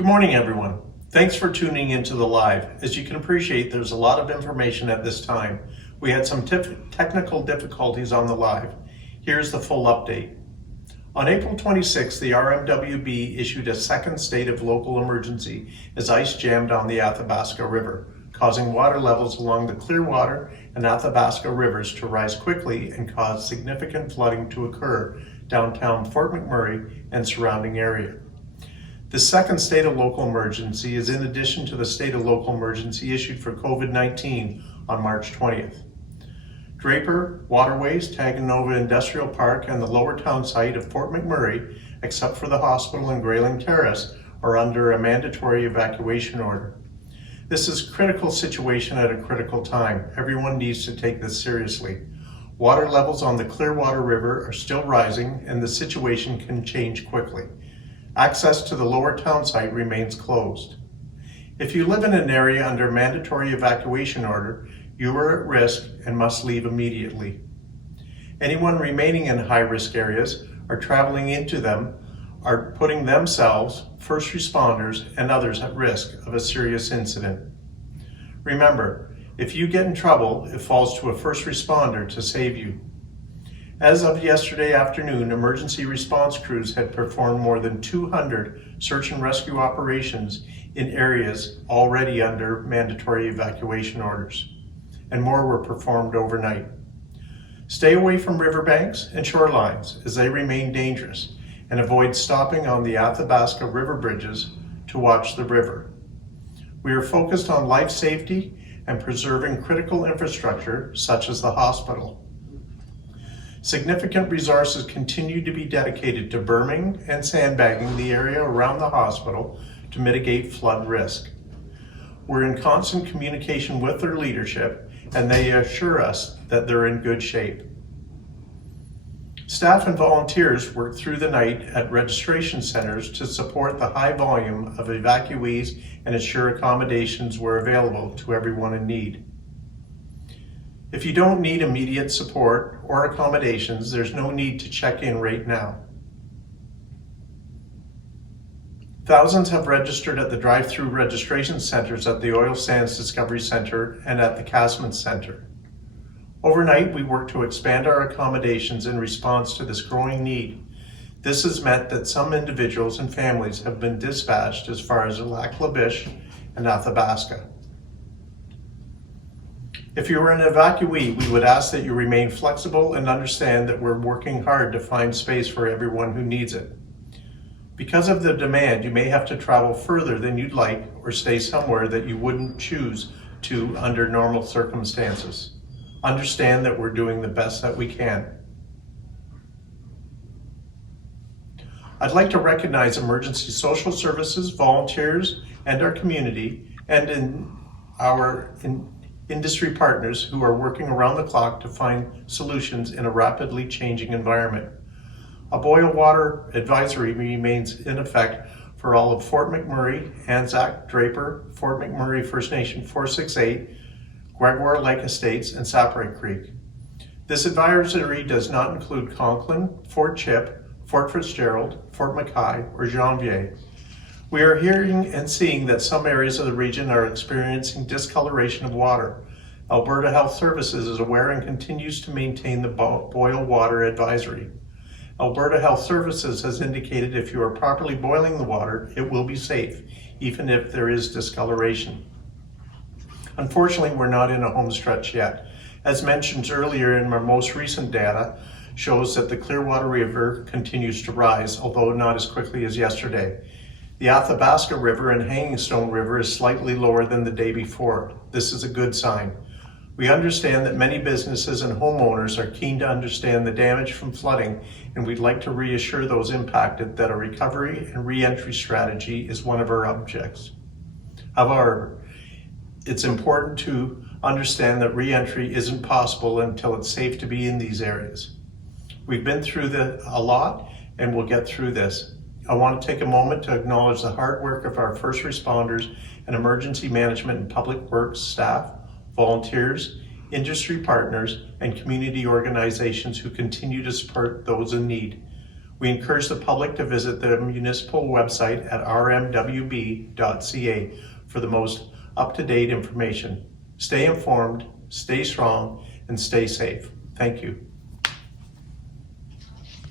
Good morning, everyone. Thanks for tuning into the live. As you can appreciate, there's a lot of information at this time. We had some technical difficulties on the live. Here's the full update. On April 26, the RMWB issued a second state of local emergency as ice jammed on the Athabasca River, causing water levels along the Clearwater and Athabasca rivers to rise quickly and cause significant flooding to occur downtown Fort McMurray and surrounding area. The second state of local emergency is in addition to the state of local emergency issued for COVID-19 on March 20th. Draper, Waterways, Taganova Industrial Park, and the lower town site of Fort McMurray, except for the hospital and Grayling Terrace, are under a mandatory evacuation order. This is a critical situation at a critical time. Everyone needs to take this seriously. Water levels on the Clearwater River are still rising, and the situation can change quickly. Access to the lower town site remains closed. If you live in an area under mandatory evacuation order, you are at risk and must leave immediately. Anyone remaining in high-risk areas or traveling into them are putting themselves, first responders, and others at risk of a serious incident. Remember, if you get in trouble, it falls to a first responder to save you. As of yesterday afternoon, emergency response crews had performed more than 200 search and rescue operations in areas already under mandatory evacuation orders, and more were performed overnight. Stay away from riverbanks and shorelines as they remain dangerous, and avoid stopping on the Athabasca River bridges to watch the river. We are focused on life safety and preserving critical infrastructure such as the hospital. Significant resources continue to be dedicated to berming and sandbagging the area around the hospital to mitigate flood risk. We're in constant communication with their leadership, and they assure us that they're in good shape. Staff and volunteers worked through the night at registration centers to support the high volume of evacuees and ensure accommodations were available to everyone in need. If you don't need immediate support or accommodations, there's no need to check in right now. Thousands have registered at the drive-through registration centers at the Oil Sands Discovery Center and at the Casman Center. Overnight, we worked to expand our accommodations in response to this growing need. This has meant that some individuals and families have been dispatched as far as Lac La Biche and Athabasca. If you are an evacuee, we would ask that you remain flexible and understand that we're working hard to find space for everyone who needs it. Because of the demand, you may have to travel further than you'd like or stay somewhere that you wouldn't choose to under normal circumstances. Understand that we're doing the best that we can. I'd like to recognize emergency social services, volunteers, and our community, and our industry partners who are working around the clock to find solutions in a rapidly changing environment. A boil water advisory remains in effect for all of Fort McMurray, Anzac, Draper, Fort McMurray First Nation 468, Gregoire Lake Estates, and Sapphire Creek. This advisory does not include Conklin, Fort Chip, Fort Fitzgerald, Fort McKay, or Janvier. We are hearing and seeing that some areas of the region are experiencing discoloration of water. Alberta Health Services is aware and continues to maintain the boil water advisory. Alberta Health Services has indicated if you are properly boiling the water, it will be safe, even if there is discoloration. Unfortunately, we're not in a home stretch yet. As mentioned earlier in my most recent data, shows that the Clearwater River continues to rise, although not as quickly as yesterday. The Athabasca River and Hanging Stone River is slightly lower than the day before. This is a good sign. We understand that many businesses and homeowners are keen to understand the damage from flooding, and we'd like to reassure those impacted that a recovery and re-entry strategy is one of our objectives. However, it's important to understand that re-entry isn't possible until it's safe to be in these areas. We've been through a lot, and we'll get through this. I want to take a moment to acknowledge the hard work of our first responders and emergency management and public works staff, volunteers, industry partners, and community organizations who continue to support those in need. We encourage the public to visit the municipal website at rmwb.ca for the most up-to-date information. Stay informed, stay strong, and stay safe. Thank you.